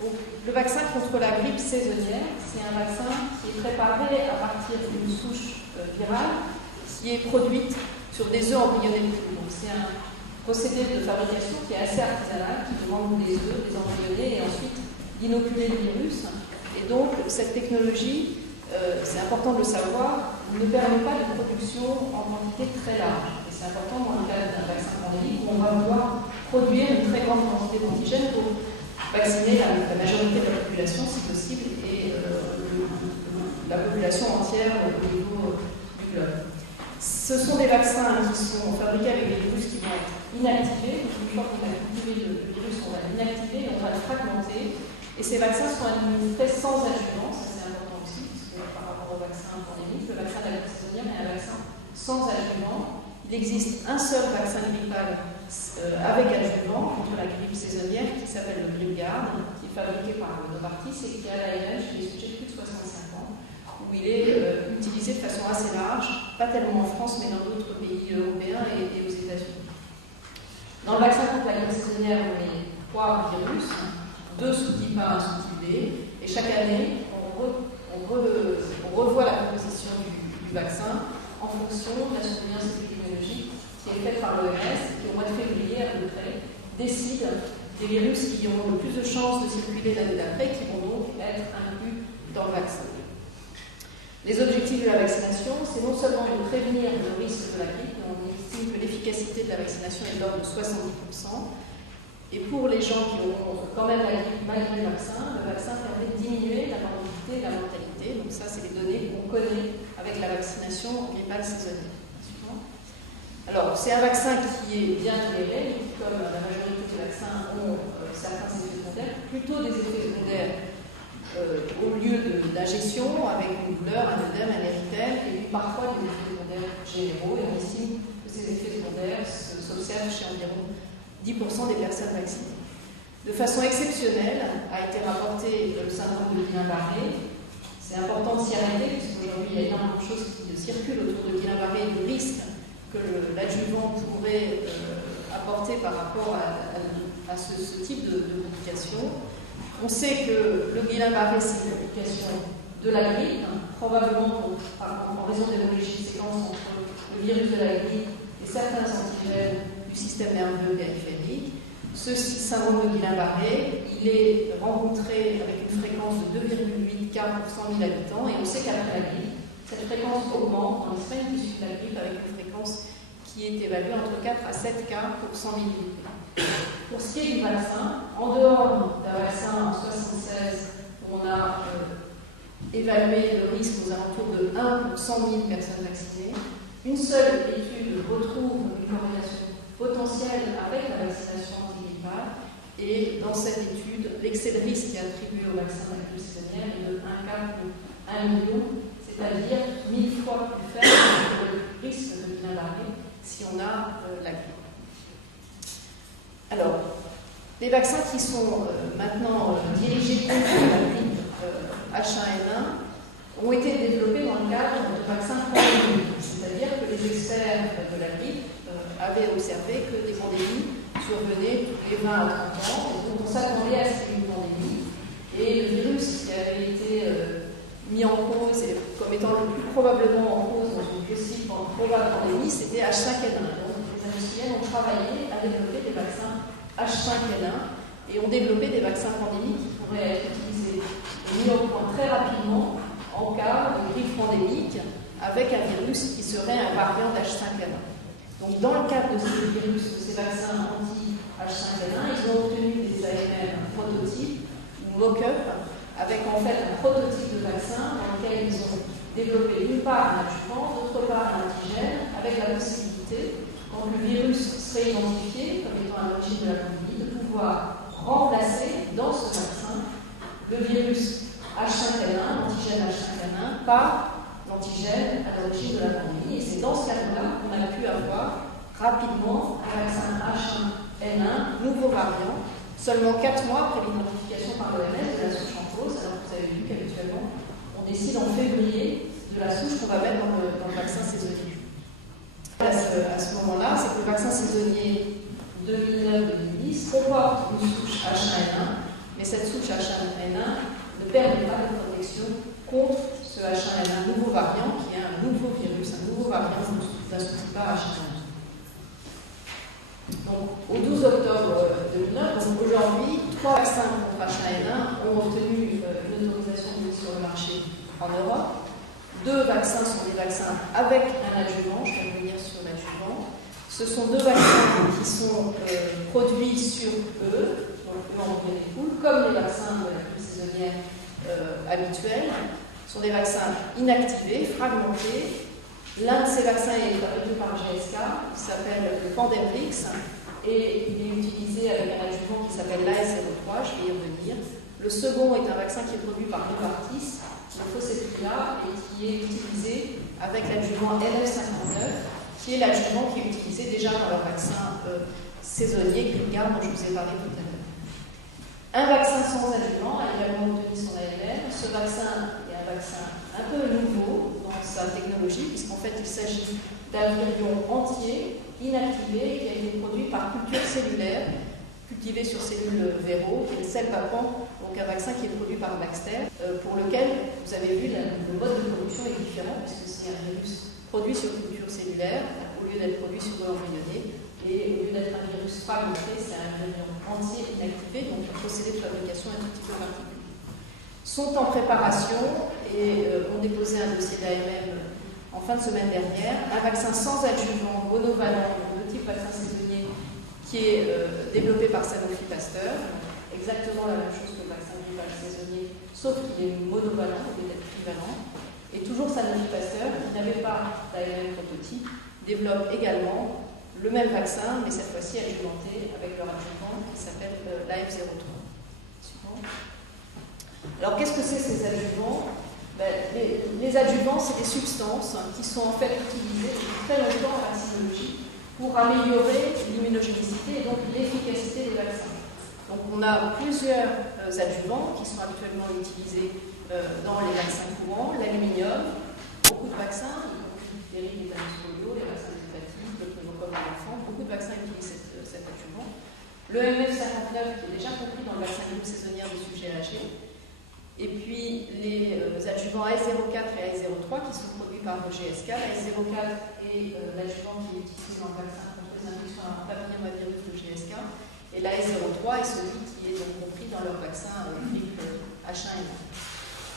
Donc, le vaccin contre la grippe saisonnière, c'est un vaccin qui est préparé à partir d'une souche virale qui est produite sur des œufs embryonnés de poules. Donc, c'est un procédé de fabrication qui est assez artisanal, qui demande des œufs, des embryonnés et ensuite d'inoculer le virus. Et donc, cette technologie, c'est important de le savoir, ne permet pas de production en quantité très large. Et c'est important dans le cadre d'un vaccin pandémique où on va pouvoir produire une très grande quantité d'antigènes pour vacciner la majorité de la population, si possible, et la population entière au niveau du globe. Ce sont des vaccins qui sont fabriqués avec des virus qui vont être inactivés. Donc, une fois qu'on a cultivé le virus, on va l'inactiver et on va le fragmenter. Et ces vaccins sont administrés sans adjuvant, ça c'est important aussi, parce que par rapport au vaccin pandémique, le vaccin de la grippe saisonnière est un vaccin sans adjuvant. Il existe un seul vaccin grippal avec adjuvant contre la grippe saisonnière qui s'appelle le GripGard, qui est fabriqué par Novartis et qui est à l'ARN chez les sujets de plus de 65 ans, où il est utilisé de façon assez large, pas tellement en France, mais dans d'autres pays européens et aux États-Unis. Dans le vaccin contre la grippe saisonnière, on met 3 virus, 2 sous-type A, 1 sous-type B, et chaque année, on revoit la composition du vaccin en fonction de la surveillance épidémiologique qui est faite par l'OMS, qui au mois de février à peu près décide des virus qui auront le plus de chances de circuler l'année d'après, qui vont donc être inclus dans le vaccin. Les objectifs de la vaccination, c'est non seulement de prévenir le risque de la grippe, mais on estime que l'efficacité de la vaccination est de l'ordre de 70%. Et pour les gens qui auront quand même la grippe malgré le vaccin permet de diminuer la morbidité et la mortalité. Donc ça, c'est les données qu'on connaît avec la vaccination grippale saisonnière. Alors, c'est un vaccin qui est bien toléré, comme la majorité des vaccins ont certains effets secondaires, plutôt des effets secondaires au lieu d'ingestion, avec une douleur, un œdème, un érythème, et puis parfois des effets secondaires généraux, et on estime que ces effets secondaires s'observent chez environ 10% des personnes vaccinées. De façon exceptionnelle, a été rapporté le syndrome de Guillain-Barré. C'est important de s'y arrêter, puisqu'aujourd'hui, il y a énormément de choses qui circulent autour de Guillain-Barré, du risque que l'adjuvant pourrait apporter par rapport à ce type de complications. On sait que le Guillain-Barré, c'est une complication de la grippe, probablement en raison des séquences entre le virus de la grippe et certains antigènes du système nerveux périphérique. Ce syndrome de Guillain-Barré, il est rencontré avec une fréquence de 2,8 cas pour 100 000 habitants, et on sait qu'après la grippe, cette fréquence augmente dans les semaines qui suivent la grippe avec une fréquence qui est évaluée entre 4 à 7 cas pour 100 000 habitants. Pour ce qui est du vaccin, en dehors d'un vaccin en 1976 où on a évalué le risque aux alentours de 1 pour 100 000 personnes vaccinées, une seule étude retrouve une corrélation potentielle avec la vaccination antigrippale, et dans cette étude, l'excès de risque qui est attribué au vaccin de la grippe saisonnière est de 1 cas pour 1 million, c'est-à-dire 1000 fois plus faible que le risque de Guillain-Barré si on a la grippe. Alors, les vaccins qui sont maintenant dirigés contre la grippe H1N1 ont été développés dans le cadre de vaccins pandémiques, c'est-à-dire que les experts de la grippe avaient observé que des pandémies survenaient tous les 20 à 30 ans, et donc on s'attendait à ce qu'il y ait une pandémie, et le virus qui avait été mis en cause comme étant le plus probablement en cause dans une possible probable pandémie, c'était H5N1. Donc les industriels ont travaillé à développer des vaccins H5N1 et ont développé des vaccins pandémiques qui pourraient être utilisés et mis au point très rapidement en cas de grippe pandémique avec un virus qui serait un variant d'H5N1. Donc dans le cadre de ces virus, de ces vaccins anti-H5N1, ils ont obtenu des AMR prototypes ou mock-up avec en fait un prototype de vaccin dans lequel ils ont développé d'une part un adjuvant, d'autre part un antigène, avec la possibilité, quand le virus serait identifié comme étant à l'origine de la pandémie, de pouvoir remplacer dans ce vaccin le virus H5N1, l'antigène H5N1, par l'antigène à l'origine de la pandémie. Et c'est dans ce cadre-là qu'on a pu avoir rapidement un vaccin H1N1, nouveau variant, seulement 4 mois après l'identification par l'OMS de la souche en cause. Alors vous avez vu qu'habituellement, on décide en février de la souche qu'on va mettre dans le vaccin saisonnier. À ce moment-là, c'est que le vaccin saisonnier 2009-2010 comporte une souche H1N1, mais cette souche H1N1 ne permet pas de protection contre ce H1N1 nouveau variant, qui est un nouveau virus, un nouveau variant d'un sous-type H1N1. Donc, au 12 octobre 2009, donc aujourd'hui, 3 vaccins contre H1N1 ont obtenu une autorisation de mise sur le marché en Europe. 2 vaccins sont des vaccins avec un adjuvant, je vais revenir sur l'adjuvant. Ce sont 2 vaccins qui sont produits sur eux, donc eux embryonnaires des poules, comme les vaccins de la grippe saisonnière habituels. Ce sont des vaccins inactivés, fragmentés. L'un de ces vaccins est fabriqué par GSK, qui s'appelle le Pandemrix, et il est utilisé avec un adjuvant qui s'appelle l'AS03, je vais y revenir. Le second est un vaccin qui est produit par Novartis, le Focetria, et qui est utilisé avec l'adjuvant LF59, qui est l'adjuvant qui est utilisé déjà dans leur vaccin saisonnier, Gripguard, dont je vous ai parlé tout à l'heure. Un vaccin sans adjuvant a également obtenu son AMR. Ce vaccin est un vaccin un peu nouveau dans sa technologie, puisqu'en fait il s'agit d'un virion entier, inactivé, qui a été produit par culture cellulaire, cultivé sur cellules Vero, et Selvapan, donc un vaccin qui est produit par Baxter, pour lequel, vous avez vu, le mode de production est différent, puisque c'est un virus produit sur culture cellulaire, au lieu d'être produit sur embryonné. Et au lieu d'être un virus fragmenté, c'est un virion entier inactivé, donc le procédé de fabrication est un tout petit peu particulier. Sont en préparation et ont déposé un dossier d'AMM en fin de semaine dernière, un vaccin sans adjuvant monovalent, de type vaccin saisonnier, qui est développé par Sanofi Pasteur, exactement la même chose que le vaccin grippal saisonnier, sauf qu'il est monovalent au lieu d'être trivalent. Et toujours Sanofi Pasteur, qui n'avait pas d'AMM prototype, développe également le même vaccin, mais cette fois-ci adjuvanté avec leur adjuvant qui s'appelle l'AF03. Suivant. Alors, qu'est-ce que c'est ces adjuvants? Les adjuvants, c'est des substances qui sont en fait utilisées depuis très longtemps en vaccinologie pour améliorer l'immunogénicité et donc l'efficacité des vaccins. Donc, on a plusieurs adjuvants qui sont actuellement utilisés dans les vaccins courants, l'aluminium, beaucoup de vaccins, y compris les polio, les vaccins d'hépatite, le pneumocoque de l'enfant, beaucoup de vaccins utilisent cet adjuvant. Le MF59 qui est déjà compris dans le vaccin grippe saisonnière des sujets âgés. Et puis les adjuvants AS04 et AS03 qui sont produits par GSK. AS04 est l'adjuvant qui est utilisé dans le vaccin contre les infections à papillomavirus de GSK. Et l'AS03 est celui qui est donc compris dans leur vaccin grippe H1N1.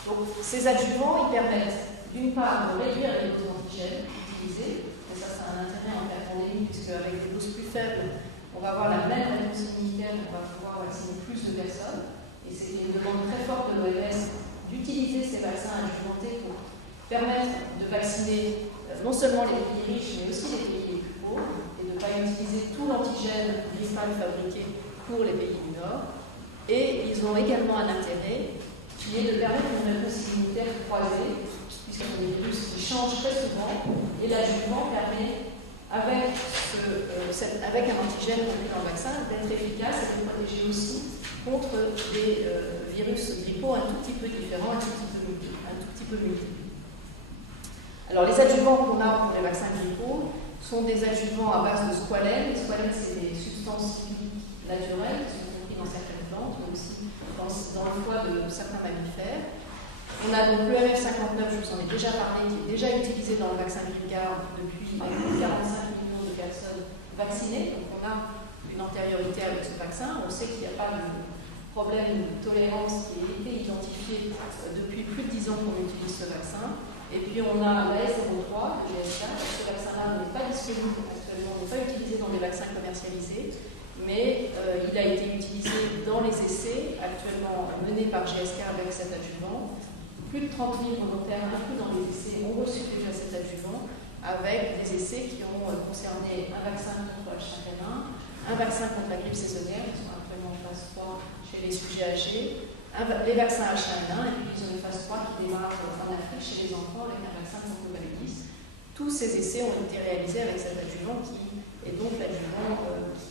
Donc ces adjuvants, ils permettent d'une part de réduire les doses antigènes utilisées, et ça a un intérêt en pandémie, puisque avec des doses plus faibles, on va avoir la même réponse immunitaire, on va pouvoir vacciner plus de personnes. Et c'est une demande très forte de l'OMS d'utiliser ces vaccins adjuvantés pour permettre de vacciner non seulement les pays riches, mais aussi les pays les plus pauvres, et de ne pas utiliser tout l'antigène grippal fabriqué pour les pays du Nord. Et ils ont également un intérêt qui est de permettre une réponse immunitaire croisée, puisque ce sont des virus qui changent très souvent, et l'adjuvant permet, avec un antigène compris dans le vaccin, d'être efficace et de protéger aussi contre des virus grippaux un tout petit peu différents, un tout petit peu multiples. Alors les adjuvants qu'on a pour les vaccins grippaux sont des adjuvants à base de squalène. Les squalènes, c'est des substances chimiques naturelles qui sont comprises dans certaines plantes, mais aussi dans le foie de certains mammifères. On a donc le MF59, je vous en ai déjà parlé, qui est déjà utilisé dans le vaccin Gripguard depuis 45 millions de personnes vaccinées. Donc on a une antériorité avec ce vaccin. On sait qu'il n'y a pas de problème de tolérance qui a été identifié depuis plus de 10 ans qu'on utilise ce vaccin. Et puis on a l'AS03 de GSK. Ce vaccin-là n'est pas disponible actuellement, n'est pas utilisé dans les vaccins commercialisés, mais il a été utilisé dans les essais actuellement menés par GSK avec cet adjuvant. Plus de 30 000 volontaires inclus dans les essais ont reçu déjà cet adjuvant, avec des essais qui ont concerné un vaccin contre H5N1, un vaccin contre la grippe saisonnière, qui sont actuellement en phase 3 chez les sujets âgés, les vaccins H1N1, et puis ils ont une phase 3 qui démarre en Afrique chez les enfants avec un vaccin contre le paludisme. Tous ces essais ont été réalisés avec cet adjuvant qui est donc l'adjuvant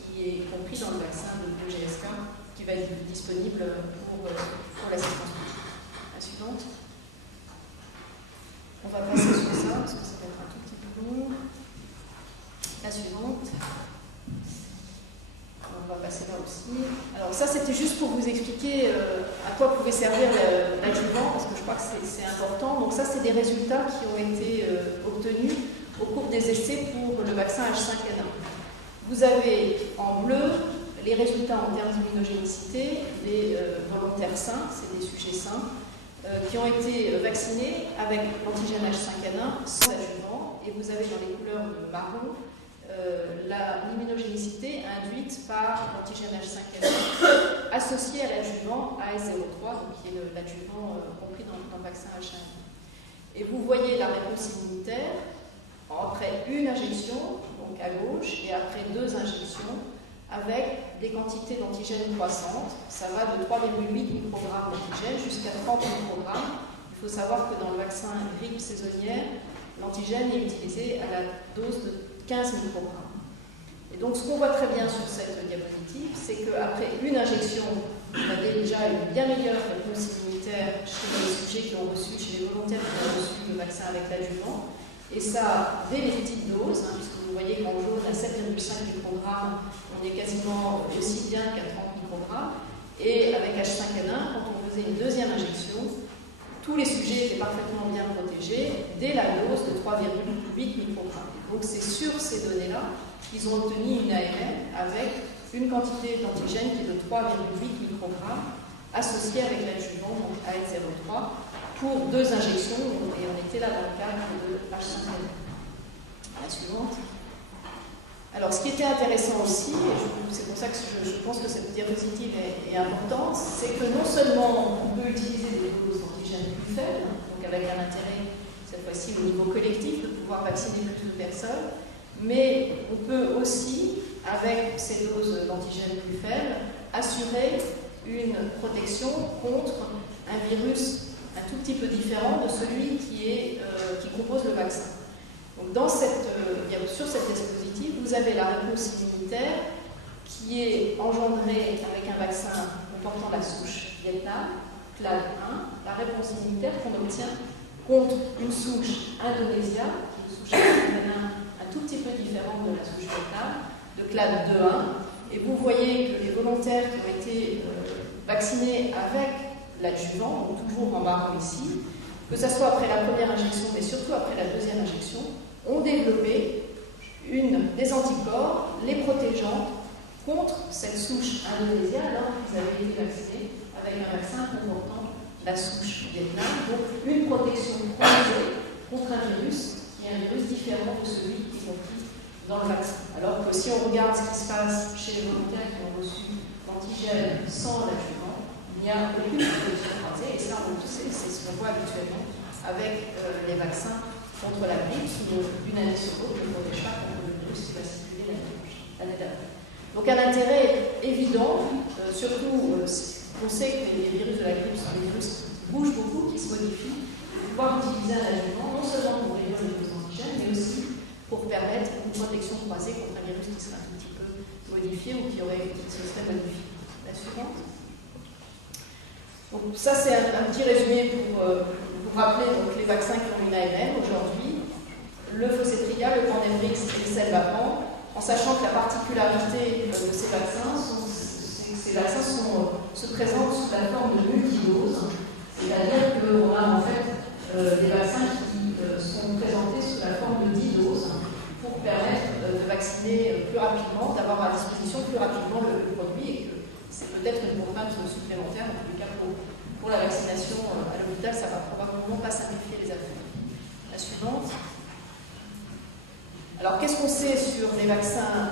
qui est compris dans le vaccin de GSK qui va être disponible pour l'assistance publique. La suivante. On va passer sur ça parce que ça va être un tout petit peu long. La suivante. On va passer là aussi. Alors ça, c'était juste pour vous expliquer à quoi pouvait servir l'adjuvant, parce que je crois que c'est important. Donc ça, c'est des résultats qui ont été obtenus au cours des essais pour le vaccin H5N1. Vous avez en bleu les résultats en termes d'immunogénicité des volontaires sains, c'est des sujets sains, qui ont été vaccinés avec l'antigène H5N1 sans adjuvant, et vous avez dans les couleurs marron l'immunogénicité induite par l'antigène H5N1 associé à l'adjuvant AS03, donc qui est l'adjuvant compris dans le vaccin H1N1. Et vous voyez la réponse immunitaire après une injection, donc à gauche, et après 2 injections, avec des quantités d'antigènes croissantes. Ça va de 3,8 microgrammes d'antigène jusqu'à 30 microgrammes. Il faut savoir que dans le vaccin grippe saisonnière, l'antigène est utilisé à la dose de 15 microgrammes. Et donc ce qu'on voit très bien sur cette diapositive, c'est qu'après une injection, on a déjà une bien meilleure réponse immunitaire chez les sujets qui ont reçu, chez les volontaires qui ont reçu le vaccin avec l'adjuvant. Et ça, dès les petites doses, puisque vous voyez qu'en jaune, à 7,5 microgrammes, on est quasiment aussi bien qu'à 30 microgrammes. Et avec H5N1, quand on faisait une deuxième injection, tous les sujets étaient parfaitement bien protégés dès la dose de 3,8 microgrammes. Donc c'est sur ces données-là qu'ils ont obtenu une AMM avec une quantité d'antigène qui est de 3,8 microgrammes associée avec l'adjuvant, donc AS03, pour 2 injections, et on était là dans le cadre de H5N1. La suivante. Alors, ce qui était intéressant aussi, et c'est pour ça que je pense que cette diapositive est importante, c'est que non seulement on peut utiliser des doses d'antigènes plus faibles, donc avec un intérêt, cette fois-ci au niveau collectif, de pouvoir vacciner plus de personnes, mais on peut aussi, avec ces doses d'antigènes plus faibles, assurer une protection contre un virus un tout petit peu différent de celui qui compose le vaccin. Donc sur cette diapositive, vous avez la réponse immunitaire qui est engendrée avec un vaccin comportant la souche Vietnam, CLAD1, la réponse immunitaire qu'on obtient contre une souche Indonésia, qui est une souche un tout petit peu différente de la souche Vietnam, de CLAD2-1. Et vous voyez que les volontaires qui ont été vaccinés avec l'adjuvant, donc toujours en marron ici, que ce soit après la première injection, mais surtout après la deuxième injection, ont développé des anticorps les protégeant contre cette souche indonésienne alors qu'ils avaient été vaccinés avec un vaccin comportant la souche Vietnam, donc une protection prolongée contre un virus qui est un virus différent de celui qui est compris dans le vaccin. Alors que si on regarde ce qui se passe chez les volontaires qui ont reçu l'antigène sans l'adjuvant, il n'y a aucune protection croisée, et ça, c'est ce qu'on voit habituellement avec les vaccins contre la grippe, qui, d'une année sur l'autre, ne protègent pas contre le virus qui va circuler l'année d'après. Donc un intérêt évident, surtout on sait que les virus de la grippe sont des virus qui bougent beaucoup, qui se modifient, de pouvoir utiliser un aliment, non seulement pour réduire les doses d'antigène, mais aussi pour permettre une protection croisée contre un virus qui serait un tout petit peu modifié ou qui se serait modifié. La suivante. Donc ça c'est un petit résumé pour vous rappeler donc, les vaccins qui ont une AMM aujourd'hui, le Faucetria, le Pandemrix et le Selvapan, en sachant que la particularité de ces vaccins, c'est que ces vaccins se présentent sous la forme de multidoses, c'est-à-dire qu'on a en fait des vaccins qui sont présentés sous la forme de 10 doses pour permettre de vacciner plus rapidement, d'avoir à disposition plus rapidement le produit, et que c'est peut-être une contrainte supplémentaire, en tous les cas pour la vaccination à l'hôpital, ça va probablement pas simplifier les affaires. La suivante. Alors, qu'est-ce qu'on sait sur les vaccins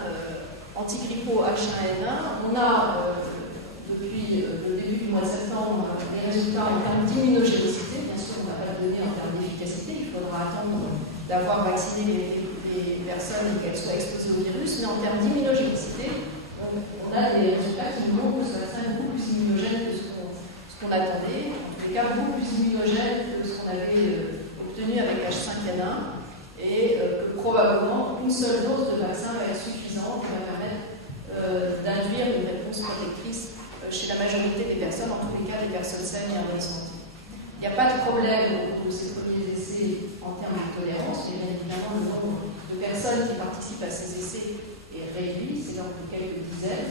antigrippaux H1N1 On a, depuis le début du mois de septembre, les résultats en termes d'immunogénicité. Bien sûr, on n'a pas de données en termes d'efficacité. Il faudra attendre d'avoir vacciné les personnes et qu'elles soient exposées au virus. Mais en termes d'immunogénicité, on a des résultats qui montrent que ce vaccin est beaucoup plus immunogène que ce qu'on attendait, en tous les cas beaucoup plus immunogène que ce qu'on avait obtenu avec H5N1, et que probablement une seule dose de vaccin va être suffisante et va permettre d'induire une réponse protectrice chez la majorité des personnes, en tous les cas des personnes saines et en bonne santé. Il n'y a pas de problème de ces premiers essais en termes de tolérance, mais bien évidemment le nombre de personnes qui participent à ces essais est réduit, c'est donc quelques dizaines.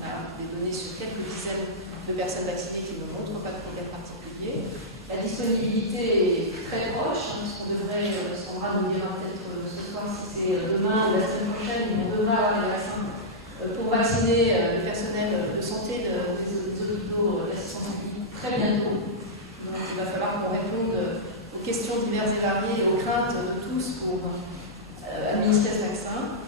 On a des données sur quelques dizaines de personnes vaccinées qui ne montrent pas de progrès particulier. La disponibilité est très proche, hein, parce qu'on devrait, Sandra nous dira peut-être ce soir si c'est demain ou la semaine prochaine, on devrait avoir des vaccins pour vacciner le personnel de santé des hôpitaux d'assistance publique très bientôt. Donc il va falloir qu'on réponde aux questions diverses et variées, aux craintes de tous pour administrer ce vaccin.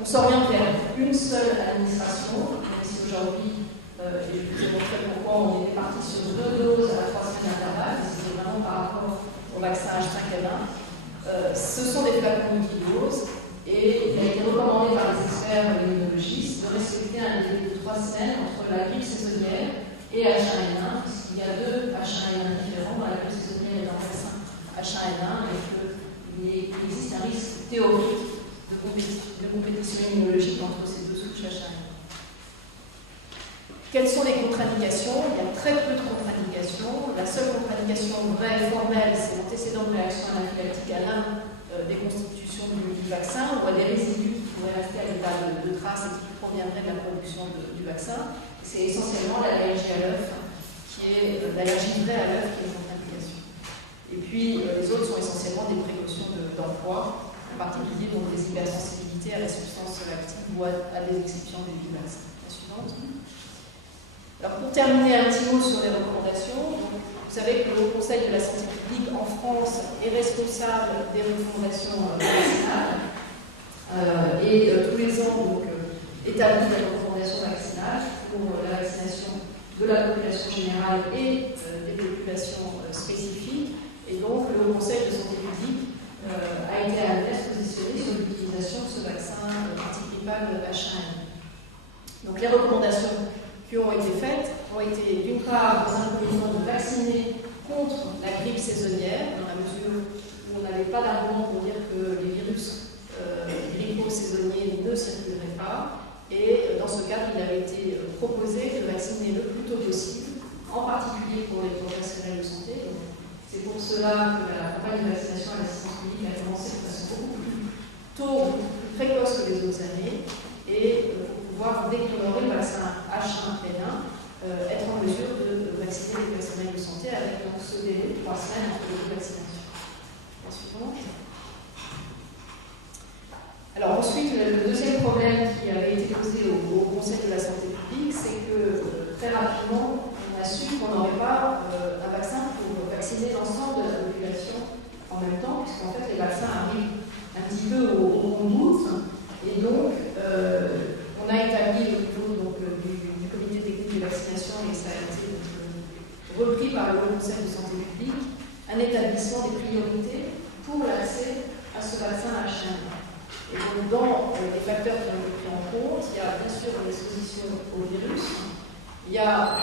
On s'oriente vers une seule administration, même si aujourd'hui, je vous ai montré pourquoi on était parti sur 2 doses à 3 semaines d'intervalle, c'était vraiment par rapport au vaccin H5N1. Ce sont des flacons multi-doses et il a été recommandé par les experts immunologistes de respecter un délai de 3 semaines entre la grippe saisonnière et H1N1, puisqu'il y a 2 H1N1 différents dans la grippe saisonnière et dans le vaccin H1N1, et qu'il existe un risque théorique de compétition immunologique entre ces 2 souches H1N1. Quelles sont les contre-indications? Il y a très peu de contre-indications. La seule contre-indication vraie et formelle, c'est l'antécédent de réaction anaphylactique à l'un des constitutions du vaccin. On voit des résidus qui pourraient rester à l'état de traces et qui proviendraient de la production du vaccin. C'est essentiellement l'allergie à l'œuf, qui est l'allergie vraie à l'œuf qui est une contre-indication. Et puis les autres sont essentiellement des précautions d'emploi, en particulier donc des hypersensibilités à la substance active ou à des exceptions du vaccin. La suivante. Alors pour terminer, un petit mot sur les recommandations. Donc, vous savez que le Haut Conseil de la santé publique en France est responsable des recommandations vaccinales et tous les ans donc, établit des recommandations vaccinales pour la vaccination de la population générale et des populations spécifiques. Et donc le Haut Conseil de santé publique a été amené à se positionner sur l'utilisation de ce vaccin antigrippal H1N1. Donc les recommandations qui ont été faites ont été d'une part dans un premier temps de vacciner contre la grippe saisonnière, dans la mesure où on n'avait pas d'argument pour dire que les virus grippaux-saisonniers ne circuleraient pas. Et dans ce cadre, il avait été proposé de vacciner le plus tôt possible, en particulier pour les professionnels de santé. C'est pour cela que la campagne de vaccination à l'assistance publique a commencé de façon beaucoup plus tôt, beaucoup plus précoce que les autres années. Et pouvoir, dès qu'on aurait le vaccin H1N1, être en mesure de vacciner les personnels de santé avec donc, ce délai de 3 semaines entre les 2 vaccinations. La suivante. Alors ensuite, le deuxième problème qui avait été posé au Conseil de la santé publique, c'est que très rapidement, on a su qu'on n'aurait pas un vaccin pour vacciner l'ensemble de la population en même temps, puisqu'en fait les vaccins arrivent un petit peu au compte-gouttes. Et donc, on a établi au niveau donc, du comité technique de vaccination, et ça a été repris par le Haut Conseil de santé publique, un établissement des priorités pour l'accès à ce vaccin H1N1. Et donc, dans les facteurs qui ont été pris en compte, il y a bien sûr l'exposition au virus, il y a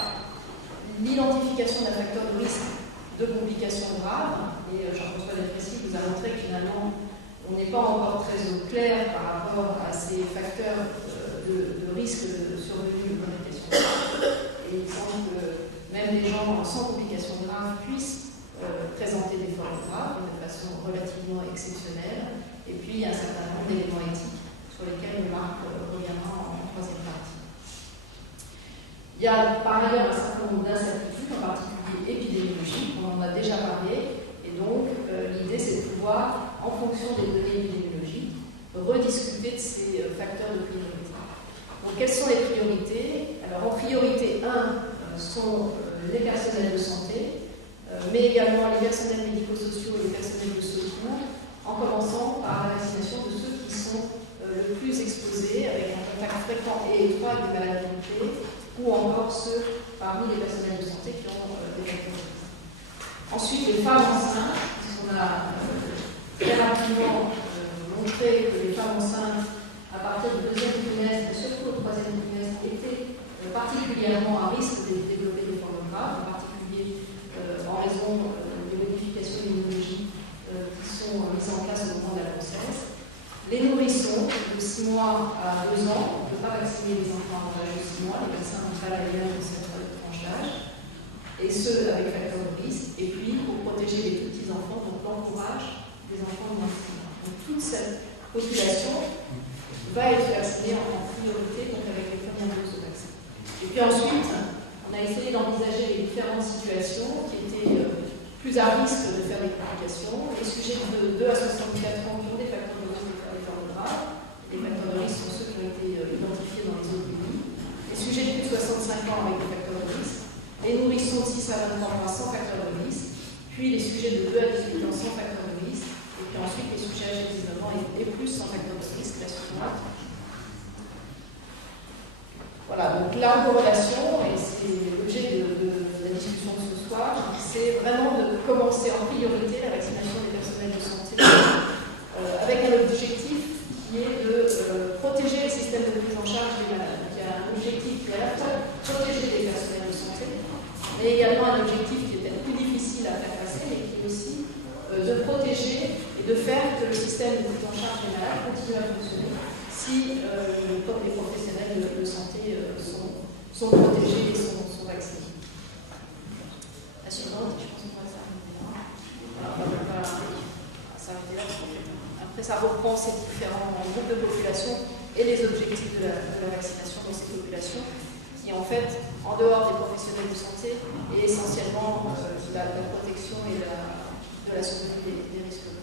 l'identification d'un facteur de risque de complications graves, et Jean-François Delfrécy vous a montré que finalement, on n'est pas encore très au clair par rapport à ces facteurs de risque de survenue de complications graves. Et il semble que même les gens sans complications graves puissent présenter des formes graves de façon relativement exceptionnelle. Et puis, il y a un certain nombre d'éléments éthiques sur lesquels Marc reviendra en troisième partie. Il y a par ailleurs un certain nombre d'incertitudes, en particulier épidémiologiques, on en a déjà parlé. Et donc, l'idée, c'est de pouvoir, en fonction des données épidémiologiques, rediscuter de ces facteurs de priorité. Donc, quelles sont les priorités? Alors, en priorité 1 sont les personnels de santé, mais également les personnels médico-sociaux et les personnels de secours, en commençant par la vaccination de ceux qui sont le plus exposés, avec un contact fréquent et étroit avec des maladies limitées, ou encore ceux parmi les personnels de santé qui ont des facteurs. Ensuite, les femmes enceintes, puisqu'on a très rapidement montré que les femmes enceintes, à partir du 2e trimestre, et surtout au 3e trimestre, étaient particulièrement à risque de développer des formes graves, en particulier en raison des modifications immunologiques qui sont mises en place au moment de la grossesse. Les nourrissons, de 6 mois à 2 ans, on ne peut pas vacciner les enfants en âge de 6 mois, les vaccins n'ont pas la meilleure de cette tranche d'âge, et ceux avec facteur de risque, et puis pour protéger les tout petits enfants, donc l'encourage des enfants de moins de 6 mois. Donc toute cette population va être vaccinée en priorité, donc avec les premières doses de vaccin. Et puis ensuite, on a essayé d'envisager les différentes situations qui étaient plus à risque de faire des complications. Les sujets de 2 à 64 ans qui ont des facteurs de risque de faire des formes graves. Les facteurs de risque sont ceux qui ont été identifiés dans les autres pays. Les sujets de plus de 65 ans avec des facteurs de risque. Les nourrissons de 6 à 23 mois sans facteurs de risque. Puis les sujets de 2 à 18 ans sans facteurs de risque. Et puis ensuite les sujets âgés de 19 ans et plus sans facteurs de risque, la suivante. Voilà, donc là en corrélation, et c'est l'objet de la discussion de ce soir, c'est vraiment de commencer en priorité la vaccination des personnels de santé avec un objectif qui est de protéger le système de prise en charge des malades. Donc, il y a un objectif qui est à la fois de protéger les personnels de santé, mais également un objectif qui est peut-être plus difficile à faire passer, mais qui est aussi de protéger et de faire que le système de prise en charge des malades continue à fonctionner si les professionnels de santé sont protégés et sont vaccinés. La suivante, je pense qu'on va s'arrêter là. Voilà, on va s'arrêter là. Après, ça reprend ces différents groupes de population et les objectifs de la vaccination dans ces populations qui, en fait, en dehors des professionnels de santé, est essentiellement la protection et de la survie des risques.